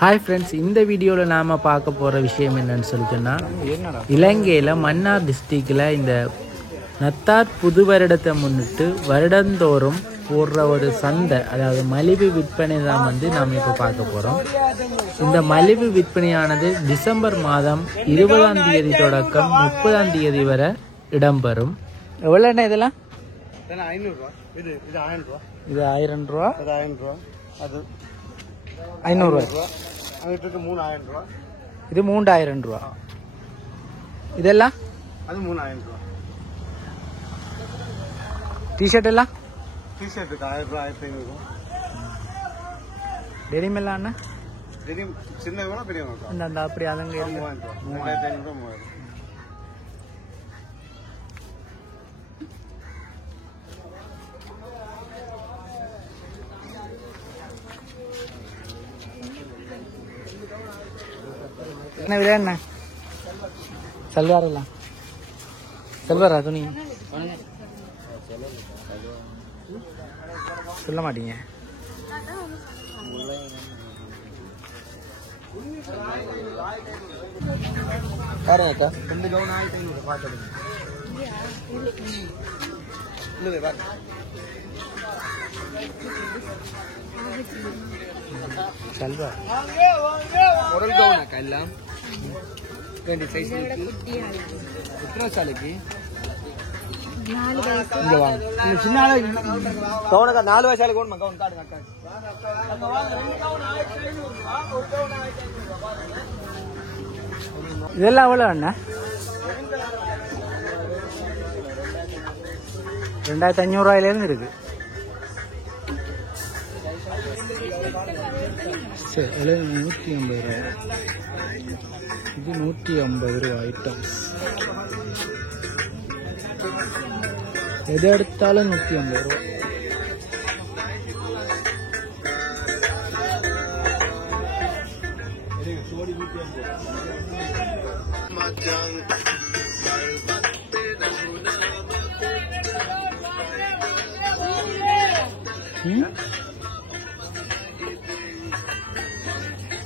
Hi friends, இந்த வீடியோவில் நாம் பார்க்க போகிற விஷயம் என்னன்னு சொல்லிட்டோன்னா, இலங்கையில் மன்னார் டிஸ்ட்ரிக்டில் இந்த நத்தார் புது வருடத்தை முன்னிட்டு வருடந்தோறும் போடுற ஒரு சந்தை, அதாவது மலிவு விற்பனை தான் நாம் இப்போ பார்க்க போகிறோம். இந்த மலிவு விற்பனையானது டிசம்பர் மாதம் 20ஆம் தேதி தொடக்கம் 30ஆம் தேதி வரை இடம்பெறும். எவ்வளோ என்ன இதெல்லாம்? 500 ரூபா. இது 1000 ரூபா. இது 1000 ரூபா. அது 1000 ரூபா. அது 500 ரூபா. அதுக்கு 3000 ரூபா. இது 3000 ரூபா. இதெல்லாம் அது 3000 ரூபா. டிஷர்ட் எல்லாம் டிஷர்ட்டுக்கு 1000 ரூபா, 1500 ரூபா. டெனிம் எல்லாம் அண்ணா டெனிம் சின்ன வேணா பெரிய வேணா அந்த அப்படி அதங்க 3000 ரூபா. 2500 ரூபா 3000. என்ன விலை என்ன? சல்வார் எல்லாம் சல்வாரா துணி சொல்ல மாட்டீங்க. பாருங்கக்கா, 2 கவுன் 1500 பாத்துடுங்க. இல்ல பாருங்க. சல்வார் ஒரு கவுன் அக்கா எல்லாம் வேண்டிய சைஸ் இருக்கு. எத்தனை சாலைக்கு இங்க வாங்க. இந்த சின்ன ஆளு கவுனக்கா 4 வயசால கவுன் கவுன் காடுங்க அக்கா. இதெல்லாம் எவ்வளோ அண்ணா? 2500 ரூபாயிலேருந்து இருக்கு. சரி, 150 ரூபா. இது 150 ரூபா ஐட்டம்ஸ். எது எடுத்தாலும் 150 ரூபா.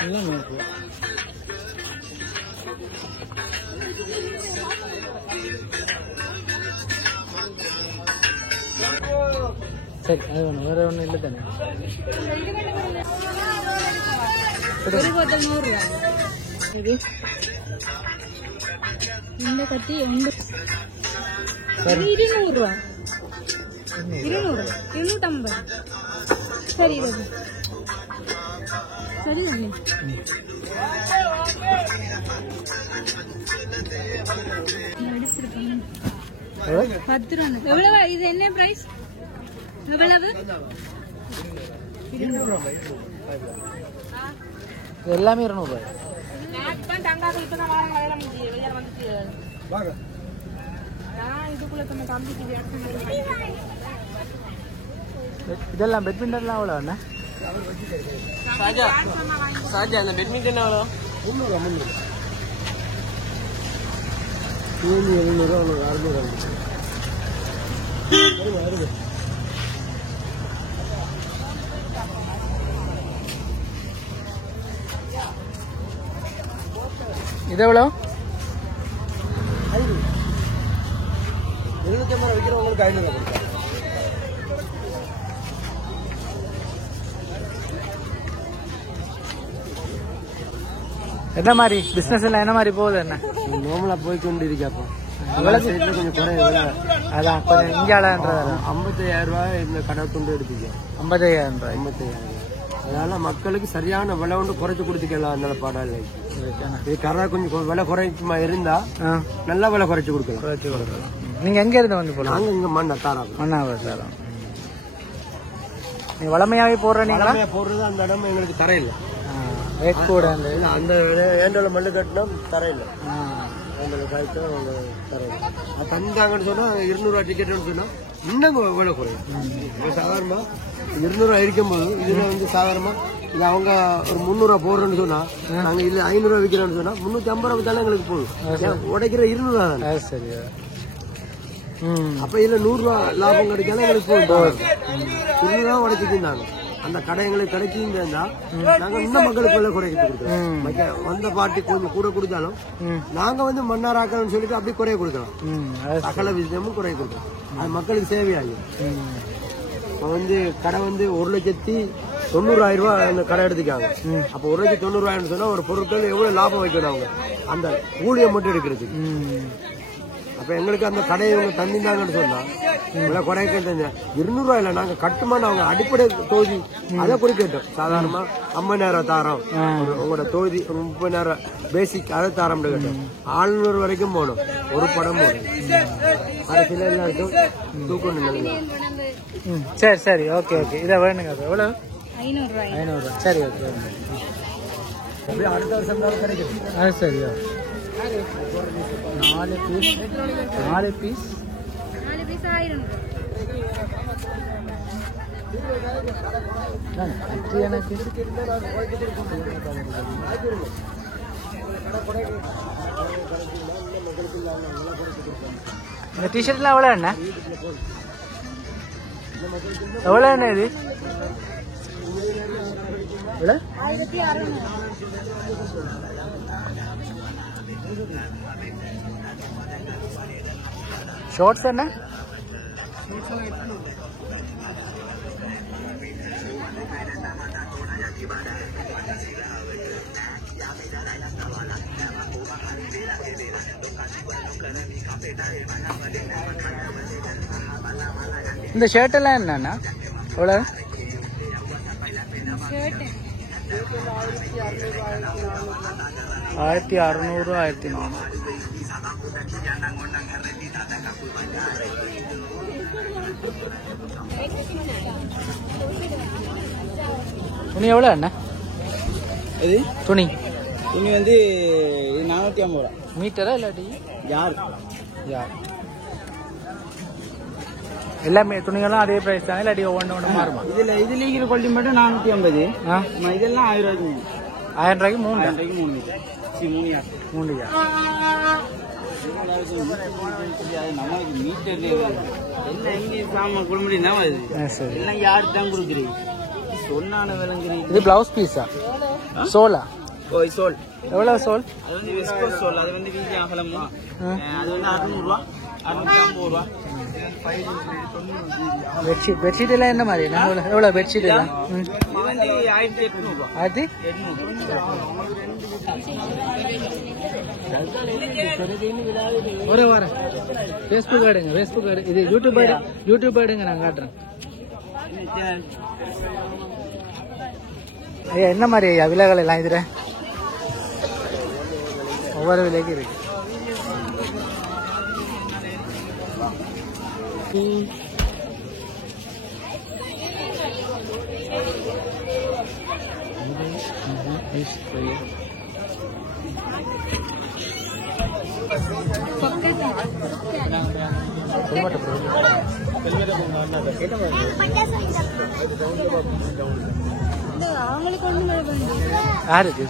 எல்லாம் 100 ரூபா. சரி, அது ஒன்று வேற ஒன்றும் இல்லை தானே? இது இந்த கட்டி 200 ரூபா. 200 250. சரி இது சரி தானே? எவ்வளோ? 10 ரூபா. எவ்வளவு இது? என்ன பிரைஸ்? எவ்வளவு? இது எல்லாமே 200 ரூபாய். இதெல்லாம் பேட்மிண்டன்லாம் எவ்வளோ அண்ணா? சாஜா அந்த பேட்மிண்டன் எவ்வளோ? 300 700 600. இது எவ்வளோ? 750 விற்கிறவங்களுக்கு 500 கொடுத்தா. என்ன மாதிரி பிசினஸ் எல்லாம் என்ன மாதிரி போகுது? என்ன நார்மலா போய் கொண்டு இருக்கப்போ கொஞ்சம் குறைய. அதான் கொஞ்சம் இந்தியாவிலன்றது 55,000 ரூபாய் இந்த கடை கொண்டு எடுத்துக்க. 55,000 ரூபாய். 55,000. அதனால மக்களுக்கு சரியான விலை ஒன்று குறைச்சு கொடுத்துக்கலாம். அதனால பாடம் இது கரை கொஞ்சம் விலை குறைக்குமா இருந்தா நல்லா விலை குறைச்சு கொடுக்கலாம். நீங்க எங்க இருந்து வந்து போலாம்? நாங்க இங்க மன்னாவரம். நீ வளமையாவே போடுற? நீங்களா போடுறது அந்த இடம் எங்களுக்கு தரையில்லை. கூட அந்த ஏண்டோல மல்லு கட்டினா தரையில்லை. தந்தாங்கன்னு சொன்னா 200 ரூபா டிக்கெட்னு சொன்னா இன்னும் விலை குறையும். சாதாரணமா 200 ரூபா இருக்கும் போது இதுல சாதாரணமா இது அவங்க ஒரு 300 ரூபா போடுறோம்னு சொன்னா நாங்க இல்ல 500 ரூபா விற்கிறோம்னு சொன்னா 350 ரூபா தானே எங்களுக்கு போதும். உடைக்கிற 200 ரூபா தானே. சரியா? அப்ப இதுல 100 ரூபா லாபம் கிடைக்காத எங்களுக்கு போதும். 200 ரூபா உடைச்சிட்டு இருந்தாங்க. அந்த கடை எங்களுக்கு கிடைச்சிருந்தா நாங்க இன்னும் மக்களுக்கு குறைக்க கொடுக்குறோம். வந்த பார்ட்டி கொஞ்சம் கூட கொடுத்தாலும் நாங்க வந்து மன்னாராக்கணும்னு சொல்லிட்டு அப்படி குறைய கொடுக்கலாம். சகல விஷயமும் குறைய கொடுக்கலாம். அது மக்களுக்கு சேவையாகும். வந்து கடை வந்து 1,90,000 ரூபாய் அந்த கடை எடுத்துக்காங்க. அப்ப 1,90,000 சொன்னா ஒரு பொருட்கள் எவ்வளவு லாபம் வைக்கணும் அவங்க அந்த கூலியை மட்டும் எடுக்கிறதுக்கு. அப்ப எங்களுக்கு அந்த கடையை இவங்க தந்திருந்தாங்கன்னு சொன்னா குறைக்க 200 ரூபாயில நாங்க கட்டுமான அவங்க அடிப்படை தொகுதி அதை குறிக்கட்டும். சாதாரணமா 50,000 தாரம் உங்களோட தொகுதி 30,000 பேசிக் அதை தாரம் கேட்டோம். 600 வரைக்கும் போகணும். ஒரு படம் போகணும். அரசியல் எல்லாருக்கும் தூக்கணும். சரி சரி ஓகே ஓகே. இதை வேணுங்க. எவ்வளவு? 500 ரூபா. சரி ஓகே. அடுத்த வருஷம் தான் கிடைக்கும். அது சரியா? 4 பீஸ் 4 பீஸ் 1000 எனக்கு இந்த டிஷர்ட்லாம் எவ்வளோ அண்ணா? எவ்வளோ அண்ணா இது? எவ்வளோ? 1600. ஷார்ட்ஸ் என்ன? இந்த ஷர்ட் எல்லாம் என்னன்னா எவ்வளோ? ஷர்ட் 1600 1400. துணி எவ்வளோ அண்ணா? இது துணி துணி வந்து 450 ரூபா மீட்டரா இல்லாட்டி யார் யார்? எல்லாமே துணிகளும் அதே பிரைஸ் தானே இல்லாட்டி ஒன்று மாறுமா? இதுல இருக்கிற குவாலிட்டி மட்டும் 450. இதெல்லாம் 1000 ரூபாய்க்கு 1000 ரூபாய்க்கு 3 3 மீட்டர் 3 யார் 3 யார்? நமக்கு மீட்டர் எல்லாம் எங்க சாமான் கொடுக்க முடியும். சரி. எல்லாம் யாருக்கு தான் கொடுக்குறீங்க? சொன்னான விளங்குறீங்க. இது பிளவுஸ் பீஸா? சோலா? ஓ சோல் எவ்வளவு சோல்? அது வந்து வெஸ்கோ சோல். அது வந்து வீதி அகலம். அது வந்து 600 ரூபா 650 ரூபா. பெட்ஷீட் எல்லாம் என்ன மாதிரி? எவ்வளவு பெட்ஷீட் எல்லாம்? இது வந்து 1800 ரூபா. அது ஒரு வாரம் ஃபேஸ்புக் ஆடுங்க. ஃபேஸ்புக் ஆடு. இது யூடியூப் ஆடுங்க. நான் காட்டுறேன். ஐயா என்ன மாதிரி ஐயா விலைகள் எல்லாம்? இதுல ஒவ்வொரு விலைக்கு இருக்கு. அவங்களுக்கு வந்து யாருக்கு?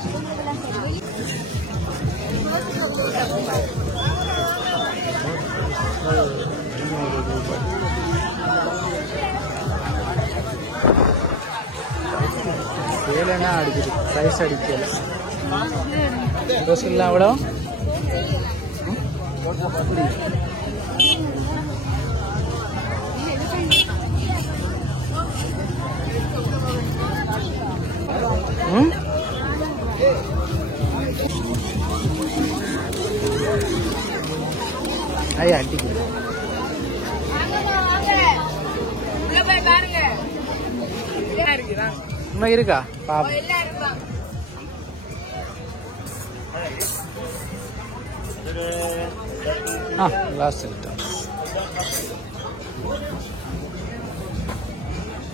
சேலைன்னா அடிக்குது. சைஸ் அடிக்கல. ரோஸ்லாம் எவ்வளோ? ஐயா அடிக்குது. இன்னும் இருக்கா? பாப்பா லாஸ்ட் ஐட்டம்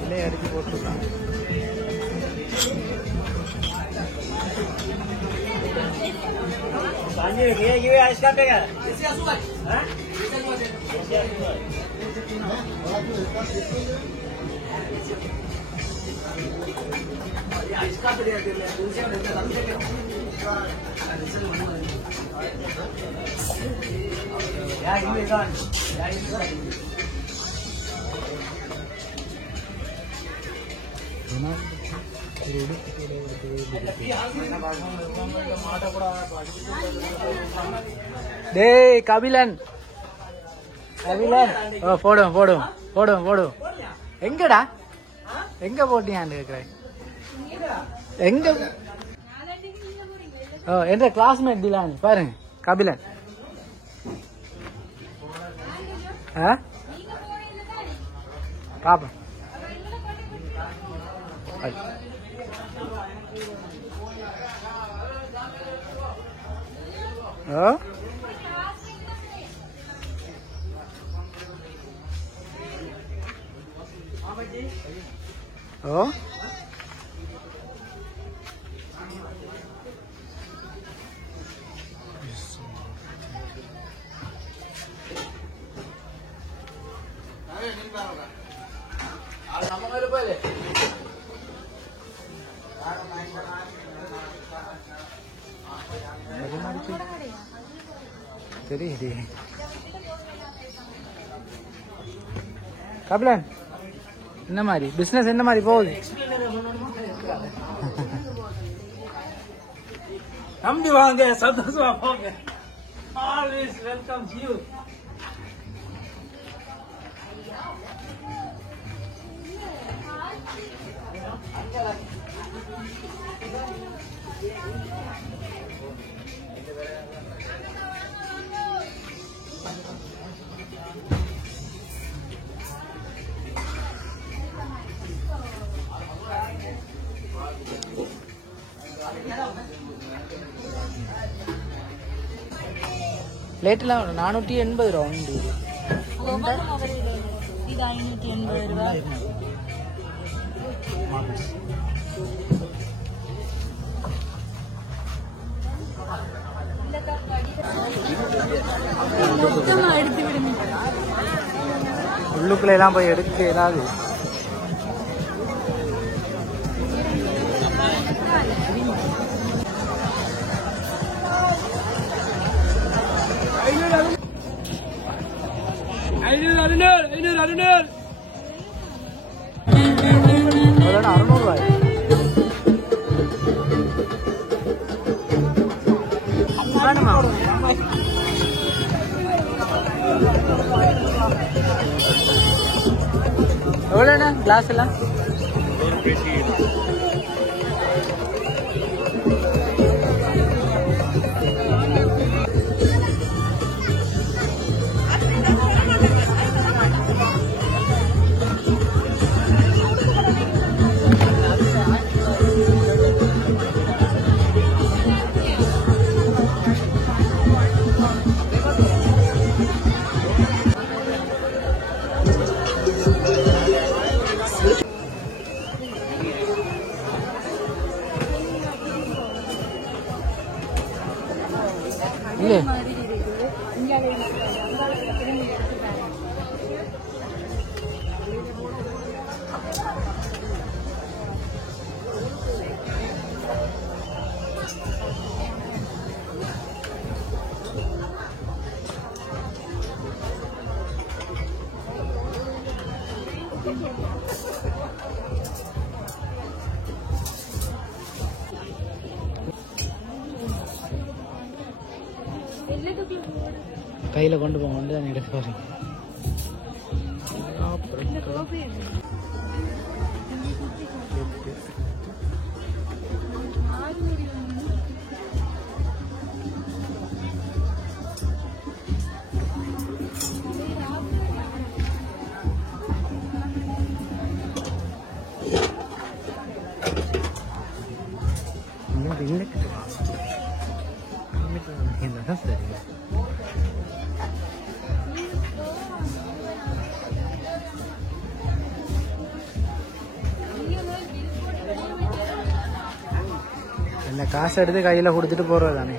இலையை அடிச்சு போட்டுருக்காங்க. டேய் கபிலன் கபிலன் போடும் போடும் போடும் போடும். எங்கடா எங்க போட்டியான்னு கேக்குறேன். எங்க என்ற கிளாஸ்மேட் திலானி பாருங்க கபிலன். பாப்போம். ஓ சரி கபிலன் என்ன மாதிரி பிசினஸ் என்ன மாதிரி போகுது? நம்பி வாங்க, சந்தோஷமா போங்க. Always welcome you. லேட்டெல்லாம் 480 ரூபா உண்டு. இது 580 ரூபாய். மொத்தமா எடுத்து விடுங்க. உள்ளுக்குள்ள எல்லாம் போய் எடுக்க ஏதாவது. ₹600. எவ்வளோண்ணா கிளாஸ் எல்லாம்? இல்லை கையில் கொண்டு போங்க வந்து தான் எடுக்க போகிறீங்க. சரி என்ன காசு எடுத்து கையில் கொடுத்துட்டு போகிறது தானே.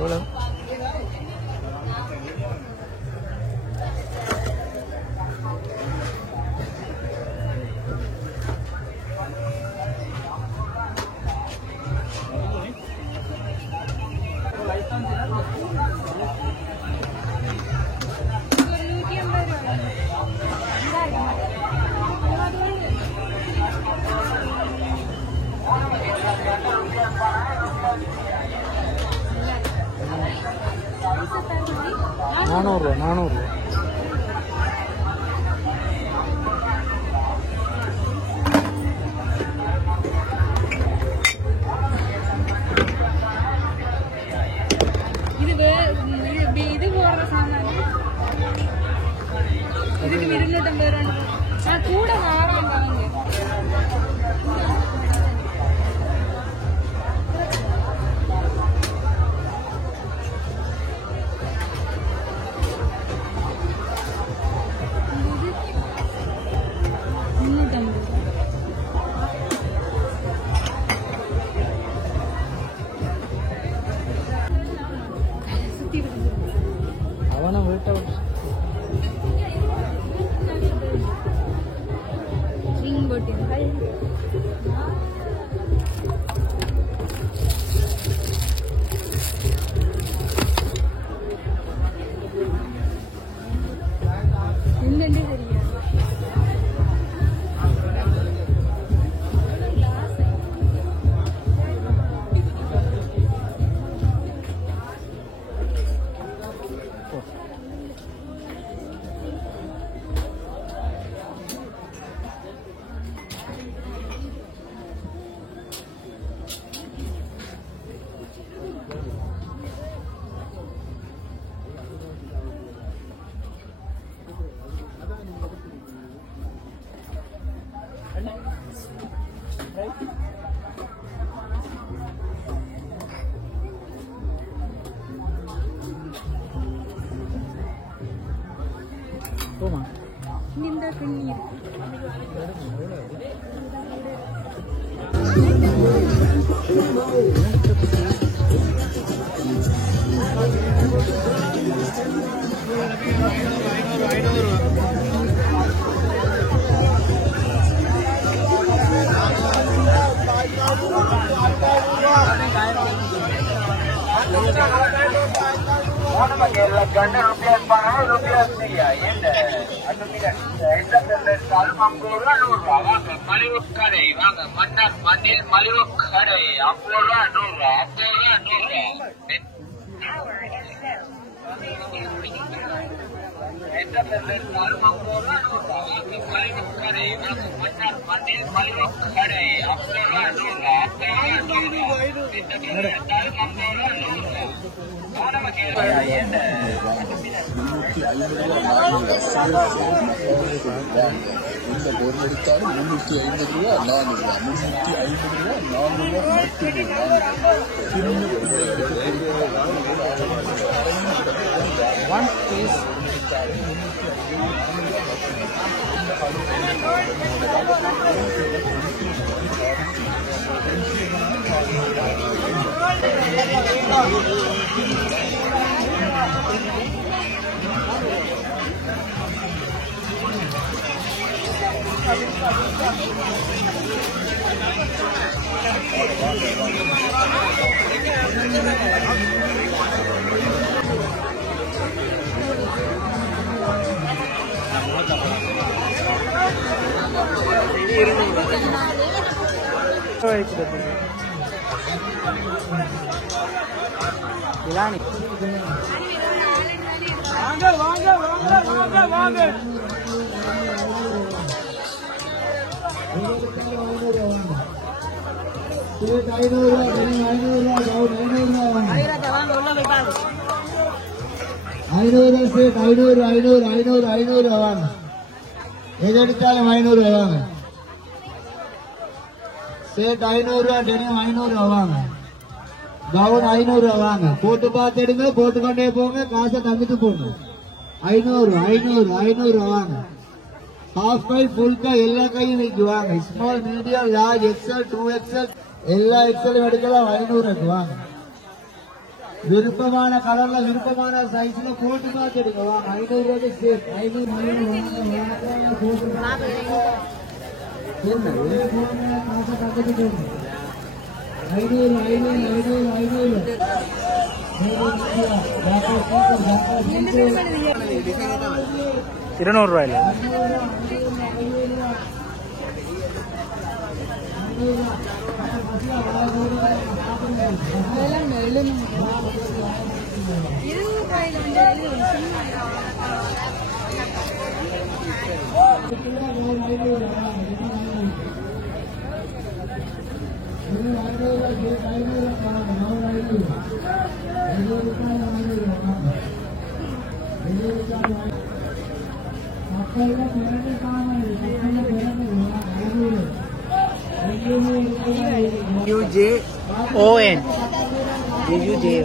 எவ்வளோ 400. இது போடுற சாமான் இதுக்கு 250 ரூபா கூட வாராங்க. அவனை வீட்டை என்னன்னு தெரியாது. போமா இந்த கண்ணீர் இந்த பொருள் எடுத்தாலும் 350 ரூபா 400 ரூபா 350 ரூபா 400 ரூபா ஒன் பீஸ் இலானி வாங்க ஐநூறு வாங்க எது எடுத்தாலும் 500 வாங்க சேட் 500 டெனிம் 500 வாங்க கவுன் 500 வாங்க போட்டு பார்த்து எடுங்க போட்டுக்கொண்டே போங்க காசை தந்துட்டு போங்க 500 வாங்க ஹாஃப் கை ஃபுல் கை எல்லா கையும் வைக்கு வாங்க small medium large XL 2XL எல்லா எக்ஸலும் எடுக்கலாம் 500 வாங்க விருப்பமான கலர்ல விருப்பமான சைஸ்ல போட்டு பார்த்து எடுங்க வாங்க 500 சேட் 200 ரூபாயில UJON UJO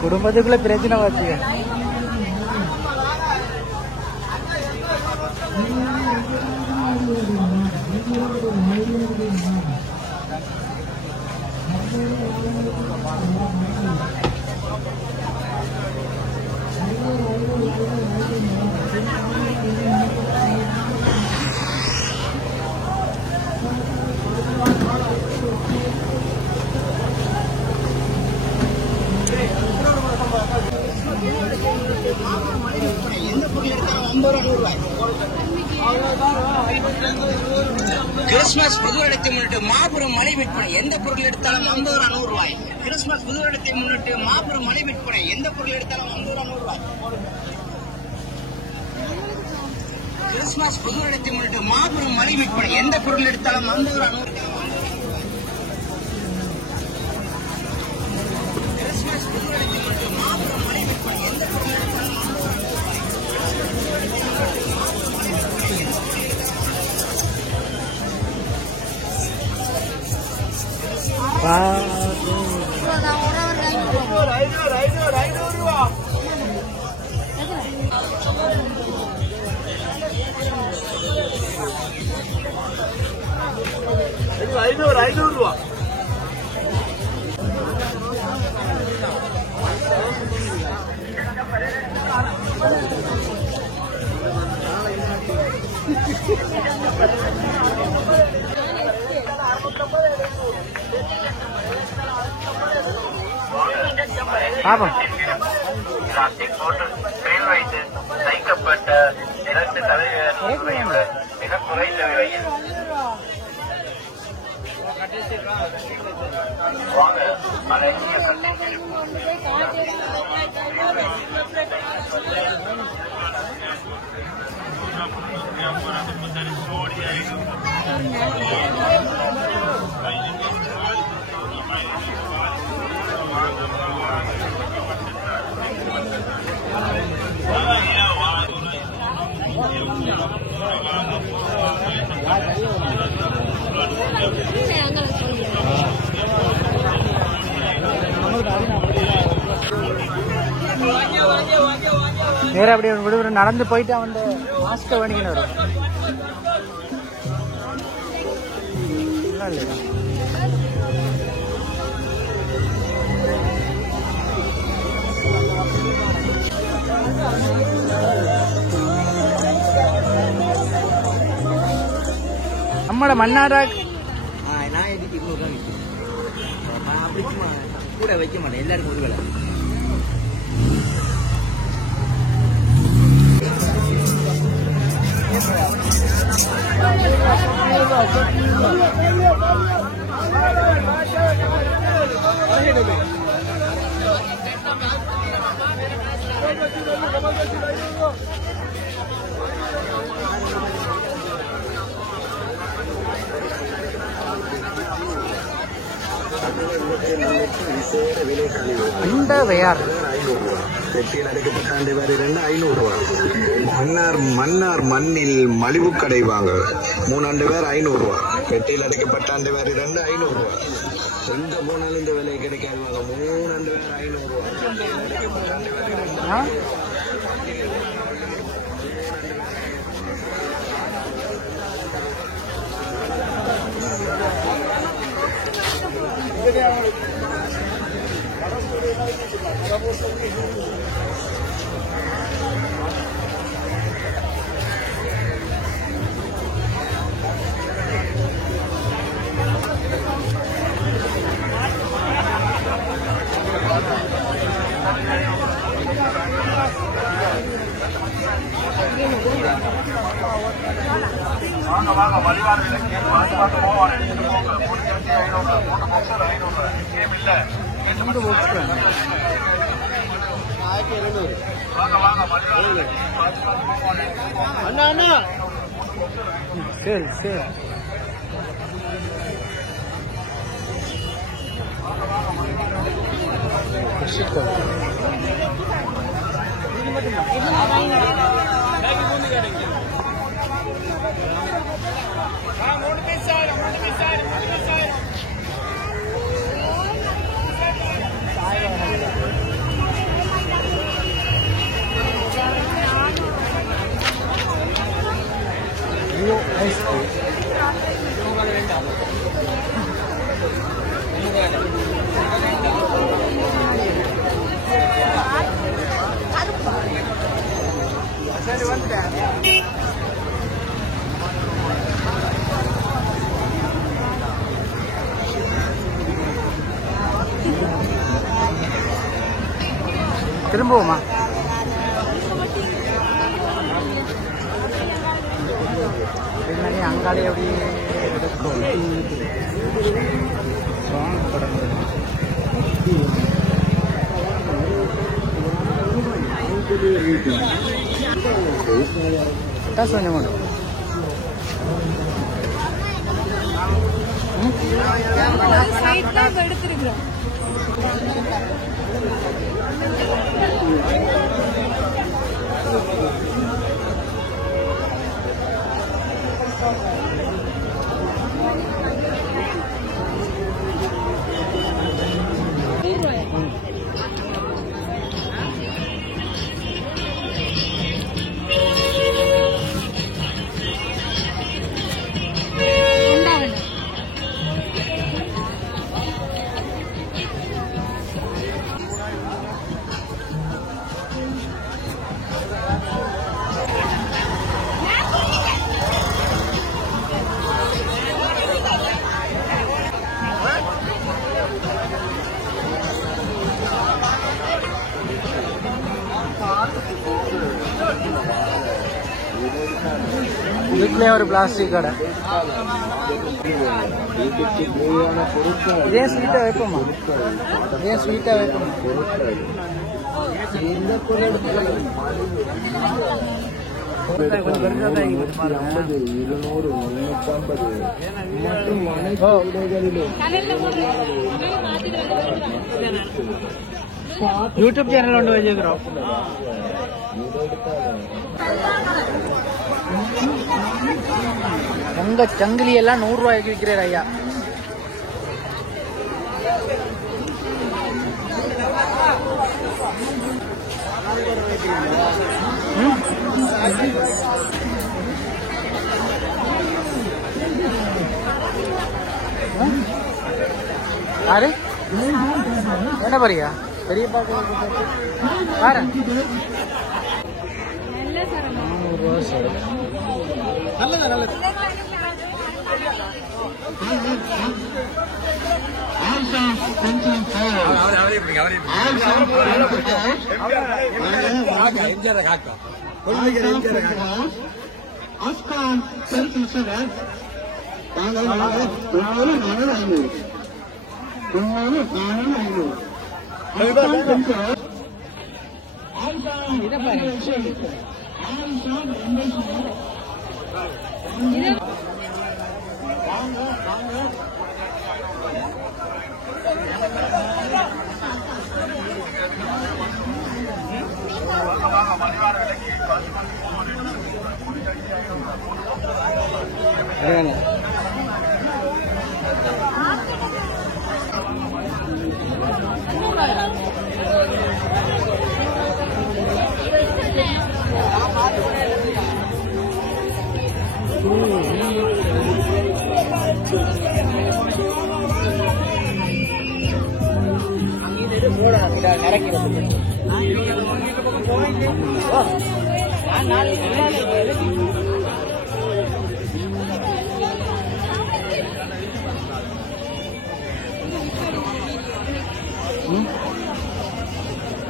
குடும்பத்துக்குள்ள பிரச்சனை வச்சுக்க கிறிஸ்துமஸ் புது வருடத்தை முன்னிட்டு மாபெரும் மலை விற்பனை எந்த பொருள் எடுத்தாலும் 50 ரூபாய் 100 ரூபாய். கிறிஸ்துமஸ் புது வருடத்தை முன்னிட்டு மாபெரும் மலை விற்பனை எந்த பொருள் எடுத்தாலும் 50 ரூபாய் 100 ரூபாய். கிறிஸ்துமஸ் புது வருடத்தை முன்னிட்டு மாபெரும் மலை விற்பனை எந்த பொருள் எடுத்தாலும் 50 ரூபாய் 100 ரூபாய். கிறிஸ்துமஸ் புது வருடத்தை முன்னிட்டு மாபெரும் மலை விற்பனை எந்த பொருள் எடுத்தாலும் 50 ரூபாய். ₹500 பிளாஸ்டிக் போட்டு செயல் வைத்து தைக்கப்பட்ட 2% மிக குறைந்த விலையில் வாங்க அழகிய நேரம் அப்படி விடுவிட நடந்து போயிட்டு அவன் மாஸ்கை வேணிக்கணும் வரும் இல்லையா நம்மளோட மன்னாரா நான் எதுக்கு 200 ரூபா விற்கிறேன். நான் அப்படி சும்மா கூட வைக்க மாட்டேன், எல்லாருக்கும் ஒரு வேலை. அந்த வேர் மன்னார் மண்ணில் மலிவு கடை வாங்க 3 பேர் 500 ரூபா. பெட்டியில் அடைக்கப்பட்ட அந்த வேறு 500 ரூபா. எங்க போனாலும் இந்த விலை கிடைக்காது. வாங்க 3 பேர் 500 ரூபா. வாங்க மலிவான விலைக்கு வாங்க போவாங்க. எடுத்துட்டு போங்க. 3 பாக்ஸர் 500 கேம் இல்ல. வாங்க வாங்க மலிவான விலைக்கு அண்ணா அண்ணா சரி சரி. திரும்புவோமா? பின்னாடி அங்காடி எப்படி எடுக்கும்? கொஞ்சம் மட்டும் எடுத்துருக்கிறோம். இதுக்குள்ளே ஒரு பிளாஸ்டிக் கடை. இதே ஸ்வீட்டா வைப்போமா? இதே ஸ்வீட்டா வைப்போமா? யூடியூப் சேனல் ஒன்று வச்சுக்கிறோம். உங்க சங்கிலி எல்லாம் 100 ரூபாய்க்கு விற்கிறார் ஐயா. யாரு என்ன பாரியா பெரிய பாரு 400 ரூபா சார். நல்லது நல்லது.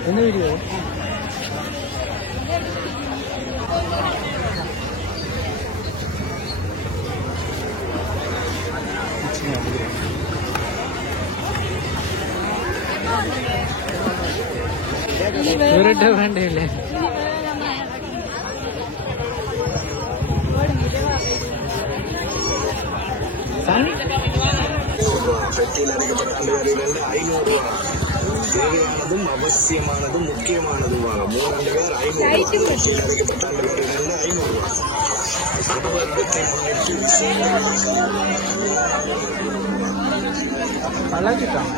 என்ன வீடியோ விரட்ட வேண்டிய இல்லை பெட்டியில் அடைக்கப்பட்ட 500 ரூபா. தேவையானதும் அவசியமானதும் முக்கியமானதும் வாங்க 3 பேர் 500 ரூபா. பெட்டியில் அடைக்கப்பட்ட 500 ரூபா. பழகிட்டான்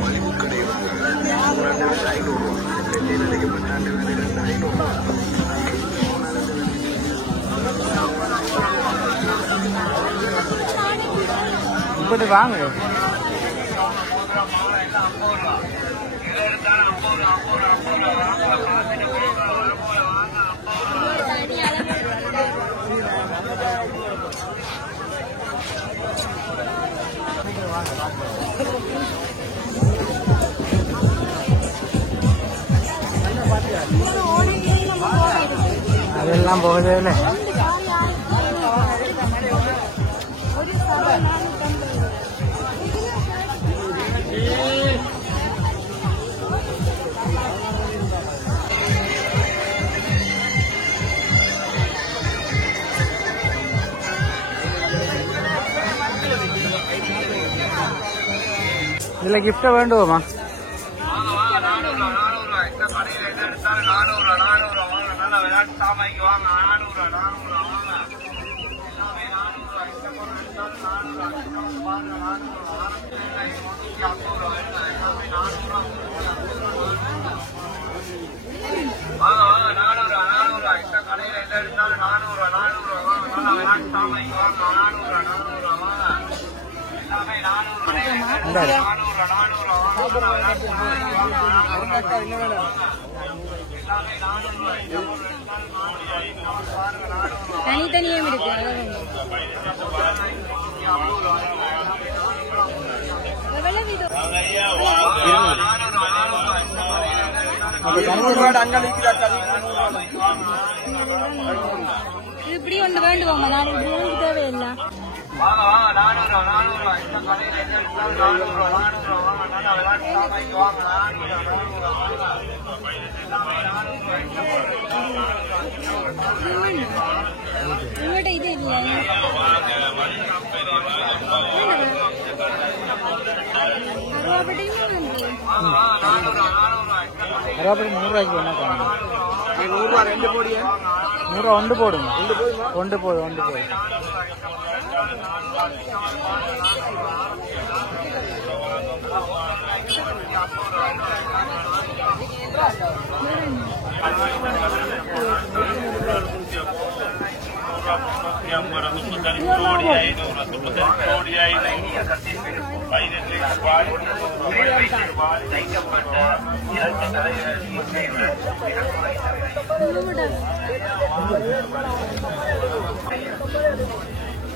மலிவு கடை வாங்க 3 பேர் 500 ரூபா. பெட்டியில் அடைக்கப்பட்ட 500 ரூபா. இப்படி வாங்க அதெல்லாம் போகவே இல்லை. இதுல கிஃப்ட் வேண்டுமா? தனித்தனியும் இருக்கு. இப்படி ஒன்று வேண்டுவோமா? நாளைக்கு தேவையில்லை. உங்கள்கிட்ட இது இல்லையா? அறுபது 100 ரூபாய்க்கு என்ன பண்ணுங்க? 100 ரூபா 2 போடியா? 100 ரூபா ஒன்று போடுங்க. ஒன்று போதும்.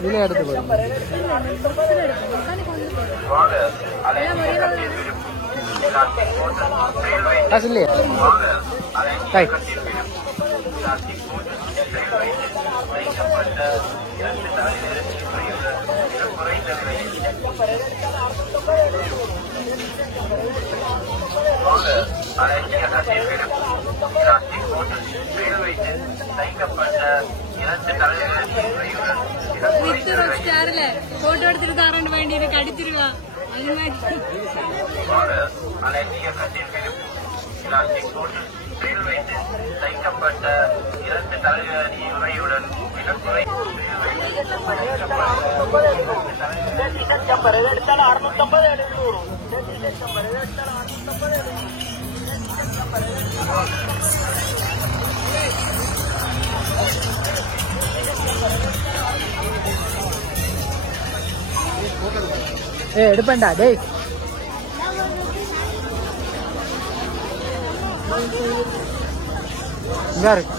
இதில் எடுத்து போகிறோம். காசு இல்லையா? ரைட். போட்டோ எடுத்துட்டு தரேன் வேண்டி எனக்கு அடிச்சிருவா. எடுப்பேன்டா டேய். இங்க இருக்கு.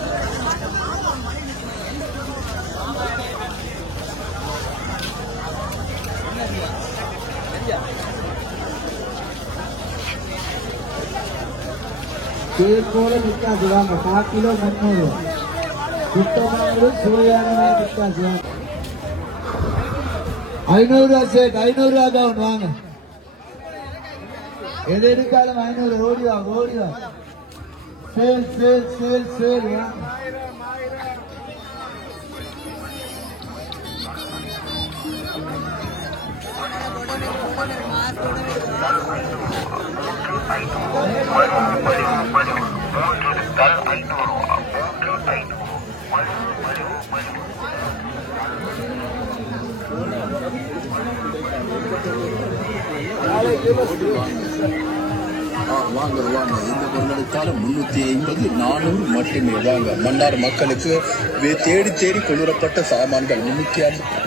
போல விற்காது வாங்க. 4 கிலோ 300 சுத்தமானது சுவையான விற்காது வாங்க. 500 ரூபா சேட். 500 ரூபா தான் வாங்க. எது எடுத்தாலும் 500. ஓடி வாங்க ஓடி வாங்க. சேல் சேல் சேல் சேல் வாங்க. வாங்க வாங்க. இந்த பொருள் எடுத்தாலும் 350 400 மட்டுமே வாங்க. மன்னார் மக்களுக்கு தேடி தேடி கொண்டுவரப்பட்ட சாமான்கள் 350.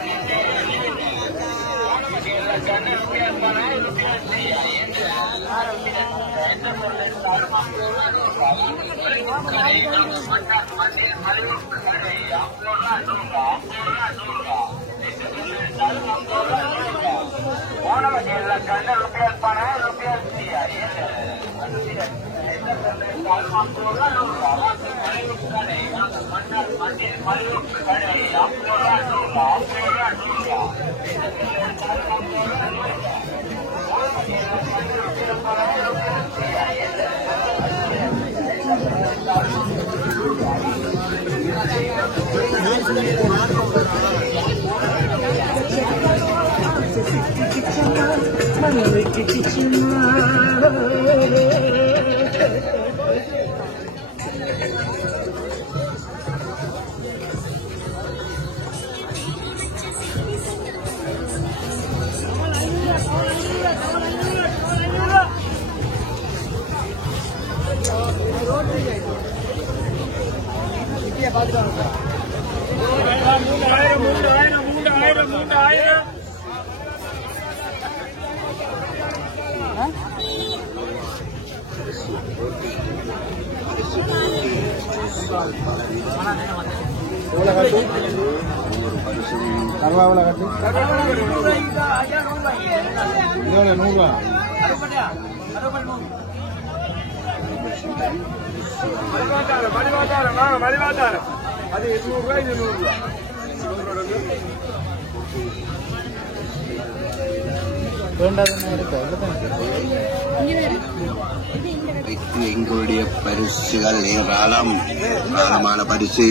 எங்களுடைய பரிசுகள் ஏராளம். ஏராளமான பரிசு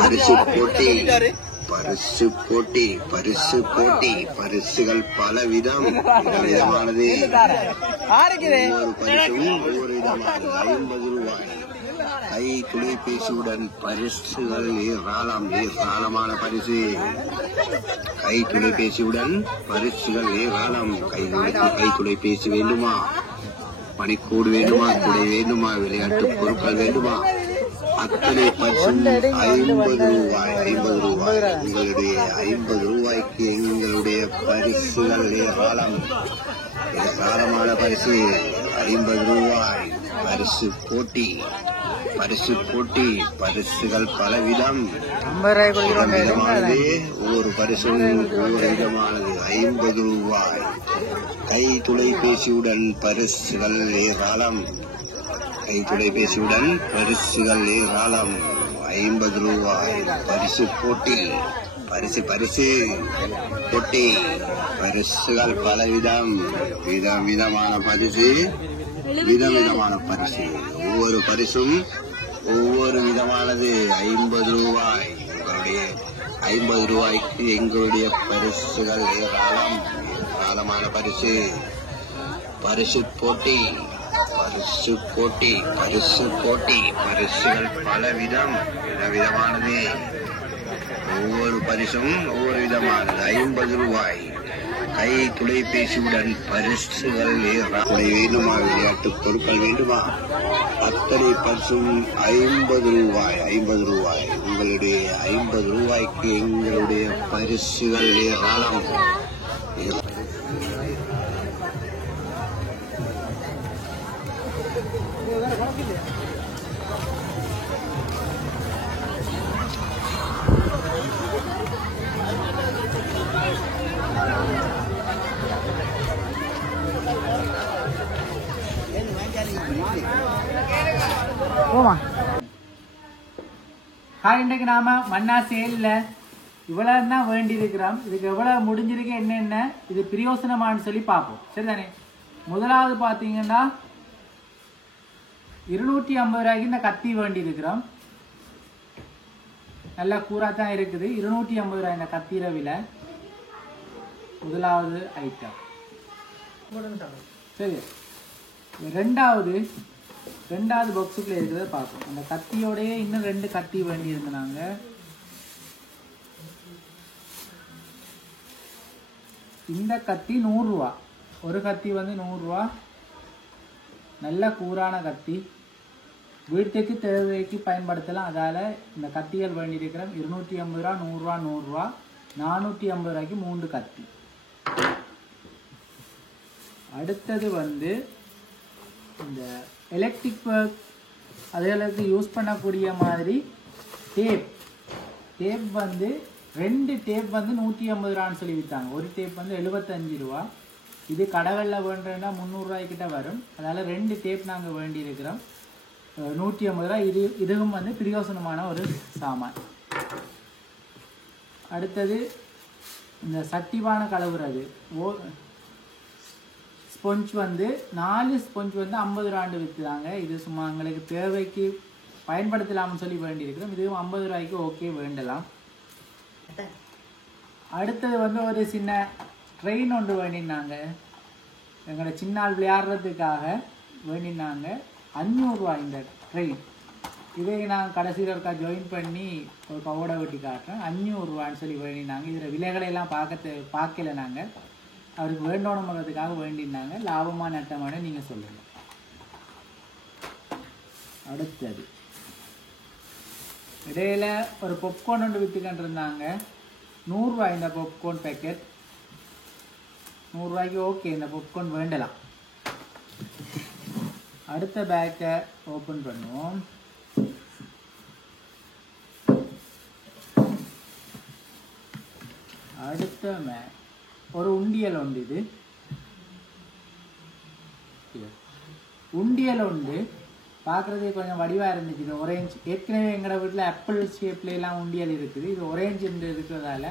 பரிசு போட்டி பரிசு போட்டி பரிசு போட்டி பரிசுகள் பலவிதம் விதமானது. ஒவ்வொரு பரிசும் ஒவ்வொரு விதமானது. 50 ரூபாய். கை தொலைபேசியுடன் பரிசுகள் ஏராளம். ஏராளமான பரிசு. கை தொலைபேசியுடன் பரிசுகள் ஏராளம். கை தொலைபேசி வேண்டுமா? பனிக்கூடு வேண்டுமா? குடை வேண்டுமா? விளையாட்டு பொருட்கள் வேண்டுமா? அத்தனை பரிசும் 50 ரூபாய். 50 ரூபாய். உங்களுடைய 50 ரூபாய்க்கு எங்களுடைய பரிசுகள் ஏராளம். ஏராளமான பரிசு. 50 ரூபாய் பரிசு போட்டி. பரிசு போட்டி பரிசுகள் பலவிதம். விதமானது ஒவ்வொரு பரிசும் ஒவ்வொரு விதமானது. 50 ரூபாய். கை தொலைபேசியுடன் பரிசுகள் ஏராளம். கை தொலைபேசியுடன் பரிசுகள் ஏராளம். 50 ரூபாய். பரிசு போட்டி பரிசு போட்டி பரிசுகள் பலவிதம். விதவிதமான பரிசு விதவிதமான பரிசு. ஒவ்வொரு பரிசும் ஒவ்வொரு விதமானது. 50 ரூபாய். உங்களுடைய 50 ரூபாய்க்கு எங்களுடைய பரிசுகள் ஏராளமான பரிசு. பரிசு போட்டி பரிசுகள் பலவிதம் விதவிதமானது. ஒவ்வொரு பரிசும் ஒவ்வொரு விதமானது. 50 ரூபாய். கை தொலைபேசியுடன் பரிசுகள் வேண்டுமா? விளையாட்டு பொருட்கள் வேண்டுமா? அத்தனை பரிசும் 50 ரூபாய். 50 ரூபாய். உங்களுடைய 50 ரூபாய்க்கு எங்களுடைய பரிசுகள் ஏராளம். இன்றைக்கு நாம மன்னா சேல்ல இவ்வளவு தான் வேண்டி இருக்கிறோம். இதுக்கு எவ்வளவு முடிஞ்சிருக்கு என்னென்ன இது பிரயோசனமானு சொல்லி பார்ப்போம். சரிதானே? முதலாவது பாத்தீங்கன்னா 250 ரூபாய்க்கு இந்த கத்தி வேண்டி இருக்கிறோம். நல்லா கூரா தான் இருக்குது. 250 ரூபாய் இந்த கத்திர விலை. முதலாவது ஐட்டம். சரி, ரெண்டாவது பாக்ஸுக்குள்ள இருக்கிறத பார்ப்போம். அந்த கத்தியோடய இன்னும் 2 கத்தி வேண்டி இருந்தாங்க. இந்த கத்தி 100 ரூபா. ஒரு கத்தி வந்து 100 ரூபா. நல்ல கூரான கத்தி. வீட்டுக்கு தேவைக்கு பயன்படுத்தலாம். அதால இந்த கத்திகள் வேண்டி இருக்கிறோம். 250 ரூபா, 100 ரூபா, 100 ரூபா, 450 ரூபாய்க்கு 3 கத்தி. அடுத்தது வந்து இந்த எலக்ட்ரிக் ஒர்க் அதுகளுக்கு யூஸ் பண்ணக்கூடிய மாதிரி டேப் வந்து 2 டேப் வந்து 150 ரூபான்னு சொல்லி விற்றாங்க. ஒரு டேப் வந்து 75 ரூபா. இது கடவுளில் வேண்டுன்னா 300 ரூபாய்க்கிட்ட வரும். அதனால 2 டேப் நாங்கள் வேண்டி இருக்கிறோம். 150 ரூபா. இதுவும் வந்து பிரயோசனமான ஒரு சாமான். அடுத்தது இந்த சட்டிவான கலவுறது ஸ்பொஞ்ச் வந்து 4 ஸ்பொஞ்ச் வந்து 50 ரூபாண்டு விற்றுதாங்க. இது சும்மா எங்களுக்கு தேவைக்கு பயன்படுத்தலாம்னு சொல்லி வேண்டியிருக்கிறோம். இதுவும் 50 ரூபாய்க்கு ஓகே வேண்டலாம். அடுத்தது வந்து ஒரு சின்ன ட்ரெயின் ஒன்று வேண்டினாங்க. எங்களோட சின்னால் விளையாடுறதுக்காக வேண்டினாங்க. 500 ரூபாய் இந்த ட்ரெயின். இதை நான் கடைசியில் இருக்கா ஜாயின் பண்ணி ஒரு கவோட வெட்டி காட்டுறேன். 500 ரூபான்னு சொல்லி வேண்டினாங்க. இதில் விலைகளையெல்லாம் பார்க்கல நாங்கள். அவருக்கு வேண்டணுங்கிறதுக்காக வேண்டினாங்க. லாபமான நட்டமான நீங்கள் சொல்லுங்கள். அடுத்தது இடையில ஒரு பாப்கார்ன் ஒன்று விற்றுக்கிட்டு இருந்தாங்க. 100 ரூபாய் இந்த பாப்கார்ன் பேக்கெட். 100 ரூபாய்க்கு ஓகே, இந்த பாப்கார்ன் வேண்டலாம். அடுத்த பேக்கை ஓப்பன் பண்ணுவோம். அடுத்த ஒரு உண்டியல் உண்டு. இது உண்டியல் உண்டு. பார்க்குறதே கொஞ்சம் வடிவாக இருந்துச்சு. இது ஒரேஞ்ச். ஏற்கனவே எங்களோட வீட்டில் ஆப்பிள் ஷேப்லாம் உண்டியல் இருக்குது. இது ஒரேஞ்ச் இருக்கிறதால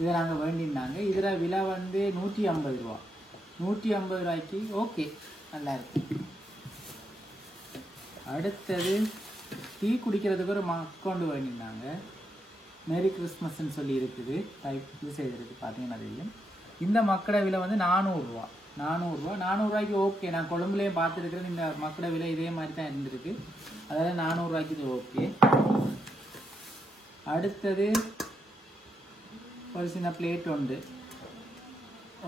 இதை நாங்கள் வேண்டினாங்க. இதில் விலை வந்து 150 ரூபா. 150 ரூபாய்க்கு ஓகே, நல்லா இருக்கு. அடுத்தது டீ குடிக்கிறதுக்கு ஒரு மக்கொண்டு வேண்டினாங்க. மேரி கிறிஸ்மஸ்ன்னு சொல்லி இருக்குது. இது செய்திருக்கு, பார்த்தீங்கன்னா தெரியும். இந்த மக்கட விலை வந்து 400 ரூபா. 400 ரூபாய்க்கு ஓகே. நான் கொழும்புலேயும் பார்த்துருக்கிறேன். இந்த மக்கட விலை இதே மாதிரி தான் இருந்திருக்கு. அதாவது 400 ரூபாய்க்கு இது ஓகே. அடுத்தது ஒரு சின்ன பிளேட் உண்டு.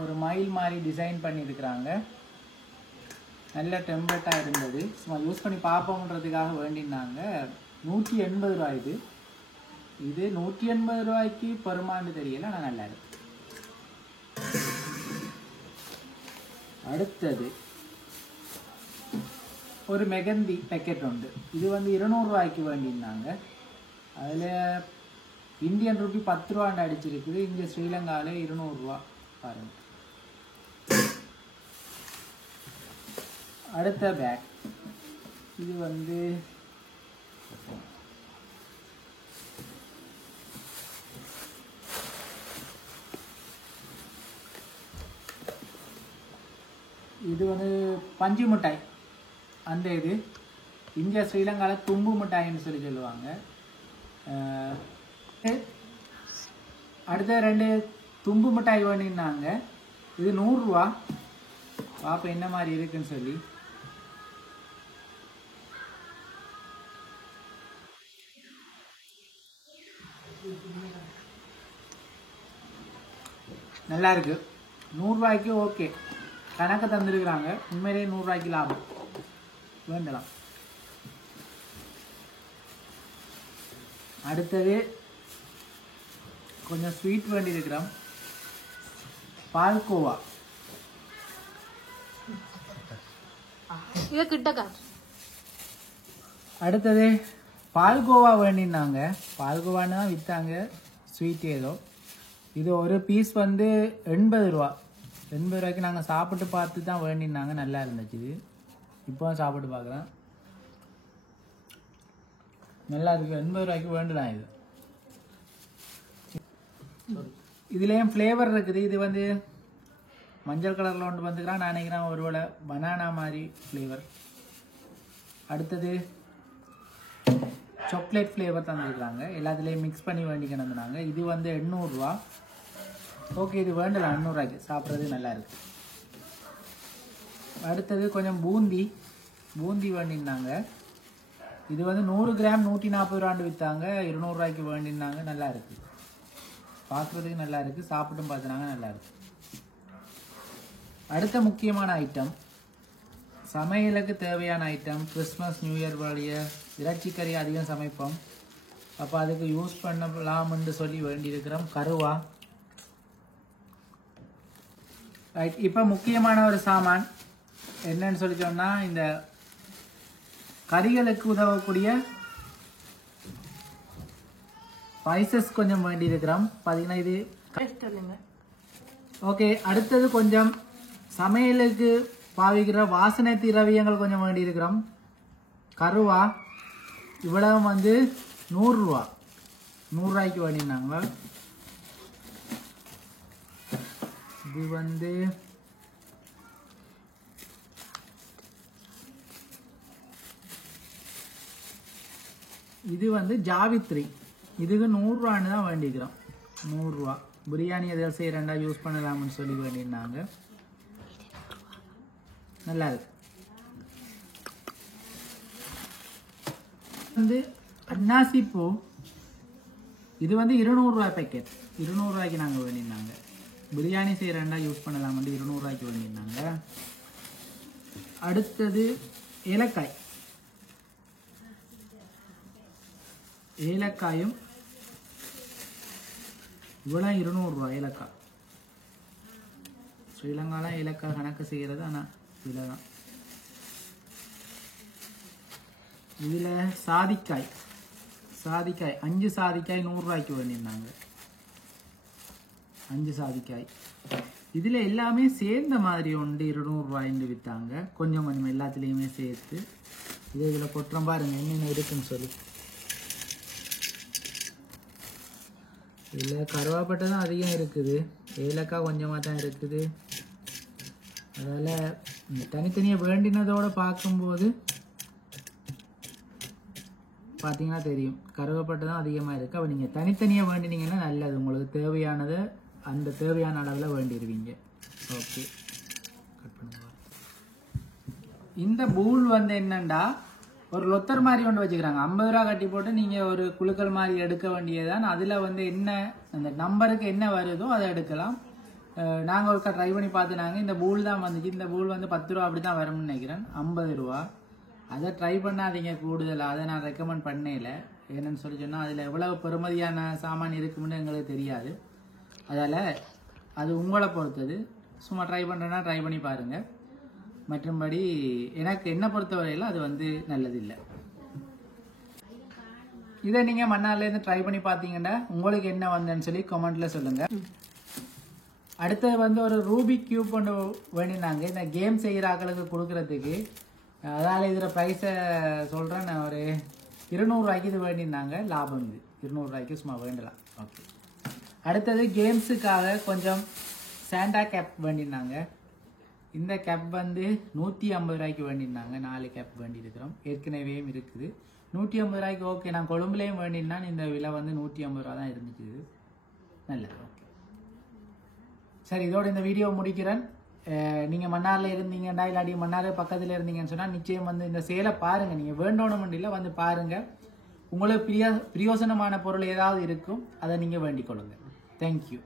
ஒரு மயில் மாதிரி டிசைன் பண்ணியிருக்கிறாங்க. நல்ல டெம்பரேட்டாக இருந்தது. சும்மா யூஸ் பண்ணி பார்ப்போம்ன்றதுக்காக வேண்டினாங்க. 180 ரூபாய் இது. இது 180 ரூபாய்க்கு பெருமான்னு தெரியல, ஆனால் நல்லா இருக்கு. அடுத்தது ஒரு மெகந்தி பேக்கெட் உண்டு. இது வந்து 200 ரூபாய்க்கு வேண்டியிருந்தாங்க. அதில் இந்தியன் ரூபி 10 ரூபான்னு அடிச்சிருக்குது. இங்கே ஸ்ரீலங்காவில் 200 ரூபா பாருங்கள். அடுத்த பேக் இது வந்து பஞ்சு மிட்டாய். அந்த இது இந்தியா ஸ்ரீலங்காவில் தும்பு மிட்டாயின்னு சொல்லி சொல்லுவாங்க. அடுத்த 2 தும்பு மிட்டாய் வேணுன்னாங்க. இது 100 ரூபா. பாப்பா என்ன மாதிரி இருக்குன்னு சொல்லி. நல்லா இருக்கு. 100 ரூபாய்க்கு ஓகே, கணக்கு தந்துருக்குறாங்க. உண்மையிலேயே 100 ரூபாய்க்கு லாபம் வேண்டலாம். அடுத்தது கொஞ்சம் ஸ்வீட் வேண்டியிருக்கிறோம். பால்கோவா. அடுத்தது பால்கோவா வேண்டினாங்க. பால்கோவான்னு தான் விற்றாங்க, ஸ்வீட் ஏதோ. இது ஒரு பீஸ் வந்து 80 ரூபா. 80 ரூபாய்க்கு நாங்கள் சாப்பிட்டு பார்த்து தான் வேண்டினாங்க. நல்லா இருந்துச்சு. இது இப்போ சாப்பிட்டு பார்க்குறேன். நல்லா இருக்கு. 80 ரூபாய்க்கு வேண்டுதான் இது. இதுலேயும் ஃப்ளேவர் இருக்குது. இது வந்து மஞ்சள் கலரில் ஒன்று வந்துக்கிறான். நான் நினைக்கிறேன் ஒருவேளை பனானா மாதிரி ஃப்ளேவர். அடுத்தது சாக்லேட் ஃப்ளேவர் தந்துருக்குறாங்க. எல்லாத்துலேயும் மிக்ஸ் பண்ணி வேண்டிக்கணும் இருந்தாங்க. இது வந்து 800 ரூபா. ஓகே, இது வேண்டலாம். 800 ரூபாய்க்கு சாப்பிட்றது நல்லா இருக்கு. அடுத்தது கொஞ்சம் பூந்தி வேண்டினாங்க. இது வந்து 100 கிராம் 140 ரூபான்னு விற்றாங்க. 200 ரூபாய்க்கு வேண்டினாங்க. நல்லா இருக்கு, பார்க்குறதுக்கு நல்லா இருக்கு. சாப்பிட்டும் பார்த்துனாங்க, நல்லா இருக்கு. அடுத்த முக்கியமான ஐட்டம், சமையலுக்கு தேவையான ஐட்டம். கிறிஸ்மஸ் நியூ இயர் வழிய இறைச்சிக்கறி அதிகம் சமைப்போம். அப்போ அதுக்கு யூஸ் பண்ணலாம்னு சொல்லி வேண்டியிருக்கிறோம். கருவா. ரைட். இப்போ முக்கியமான ஒரு சாமான் என்னன்னு சொல்லி சொன்னால், இந்த கறிகளுக்கு உதவக்கூடிய ஸ்பைசஸ் கொஞ்சம் வேண்டியிருக்கிறோம். பார்த்தீங்கன்னா இது ஓகே. அடுத்தது கொஞ்சம் சமையலுக்கு பாவிக்கிற வாசனை திரவியங்கள் கொஞ்சம் வேண்டியிருக்கிறோம். கருவா. இவ்வளவு வந்து 100 ரூபா. 100 ரூபாய்க்கு வேண்டினாங்க. இது வந்து ஜாவித்ரி. இதுக்கு 100 ரூபான்னு தான் வேண்டிக்கிறோம். 100 ரூபா. பிரியாணி எதாவது செய்யறா யூஸ் பண்ணலாம்னு சொல்லி வேண்டியிருந்தாங்க. நல்லா இருக்கு. வந்து அன்னாசி பூ. இது வந்து 200 ரூபாய் பேக்கெட். 200 ரூபாய்க்கு நாங்கள் வேண்டியிருந்தாங்க. பிரியாணி செய்யறா யூஸ் பண்ணலாம்னு 200 ரூபாய்க்கு வேண்டியிருந்தாங்க. அடுத்தது ஏலக்காய். ஏலக்காயும் இவ்வளோ 200 ரூபா. ஏலக்காய் ஸ்ரீலங்காலாம் ஏலக்காய் கணக்கு செய்கிறது. ஆனால் இதில் தான். இதில் சாதிக்காய் 5 சாதிக்காய் 100 ரூபாய்க்கு வேண்டியிருந்தாங்க. 5 சாதிக்காய். இதில் எல்லாமே சேர்ந்த மாதிரி உண்டு. 200 ரூபாய்ன்னு விற்றாங்க. கொஞ்சம் கொஞ்சம் எல்லாத்துலேயுமே சேர்த்து. இதில் கொட்டுறோம் பாருங்க என்னென்ன இருக்குன்னு சொல்லி. இதில் கருவாப்பட்டை தான் அதிகம் இருக்குது. ஏலக்காய் கொஞ்சமாக தான் இருக்குது. அதில் தனித்தனியாக வேண்டினதோடு பார்க்கும்போது பார்த்தீங்கன்னா தெரியும், கருவாப்பட்டை தான் அதிகமாக இருக்குது. அப்போ நீங்கள் தனித்தனியாக வேண்டினீங்கன்னா நல்லது. உங்களுக்கு தேவையானதை அந்த தேவையான அளவில் வேண்டிடுவீங்க. ஓகே, கட் பண்ணுங்க. இந்த பூல் வந்து என்னண்டா ஒரு லொத்தர் மாதிரி கொண்டு வச்சுக்கிறாங்க. 50 ரூபா கட்டி போட்டு நீங்கள் ஒரு குழுக்கள் மாதிரி எடுக்க வேண்டியதான். அதில் வந்து என்ன அந்த நம்பருக்கு என்ன வருதோ அதை எடுக்கலாம். நாங்கள் ஒருக்கா ட்ரை பண்ணி பார்த்துனாங்க. இந்த பூல் தான் வந்துச்சு. இந்த பூல் வந்து 10 ரூபா அப்படி தான் வரும்னு நினைக்கிறேன். 50 ரூபா. அதை ட்ரை பண்ணாதீங்க கூடுதலாக. அதை நான் ரெக்கமெண்ட் பண்ணல. என்னன்னு சொல்லி சொன்னால் அதில் எவ்வளவு பெறுமதியான சாமான் இருக்குன்னு எங்களுக்கு தெரியாது. அதால் அது உங்களை பொறுத்தது. சும்மா ட்ரை பண்ணுறேன்னா ட்ரை பண்ணி பாருங்கள். மற்றபடி எனக்கு என்ன பொறுத்தவரையில அது வந்து நல்லதில்லை. இதை நீங்க மன்னார்லேருந்து ட்ரை பண்ணி பார்த்தீங்கன்னா உங்களுக்கு என்ன வந்தேன்னு சொல்லி கமெண்ட்ல சொல்லுங்க. அடுத்தது வந்து ஒரு ரூபிக் கியூப் ஒன்று வேண்டினாங்க இந்த கேம் செய்கிற ஆக்களுக்கு கொடுக்கறதுக்கு. அதால் இதில் ப்ரைஸை சொல்கிறேன். நான் ஒரு 200 ரூபாய்க்கு இது வேண்டியிருந்தாங்க. லாபம் இது 200 ரூபாய்க்கு சும்மா வேண்டலாம். ஓகே. அடுத்தது கேம்ஸுக்காக கொஞ்சம் சாண்டா கேப் வேண்டியிருந்தாங்க. இந்த கேப் வந்து 150 ரூபாய்க்கு வேண்டியிருந்தாங்க. 4 கேப் வேண்டியிருக்கிறோம். ஏற்கனவே இருக்குது 150 ரூபாய்க்கு. ஓகே, நான் கொழும்புலேயும் வேண்டினா இந்த விலை வந்து 150 ரூபா தான் இருந்துச்சு. நல்லது. ஓகே, சரி, இதோட இந்த வீடியோ முடிக்கிறேன். நீங்கள் மன்னாரில் இருந்தீங்கன்னா இல்லாட்டி மன்னார் பக்கத்தில் இருந்தீங்கன்னு சொன்னால் நிச்சயம் வந்து இந்த சேலை பாருங்கள். நீங்கள் வேண்டோணும் இல்லை, வந்து பாருங்கள். உங்களுக்கு பிரயோசனமான பொருள் ஏதாவது இருக்கும், அதை நீங்கள் வேண்டிக் கொள்ளுங்கள். தேங்க்யூ.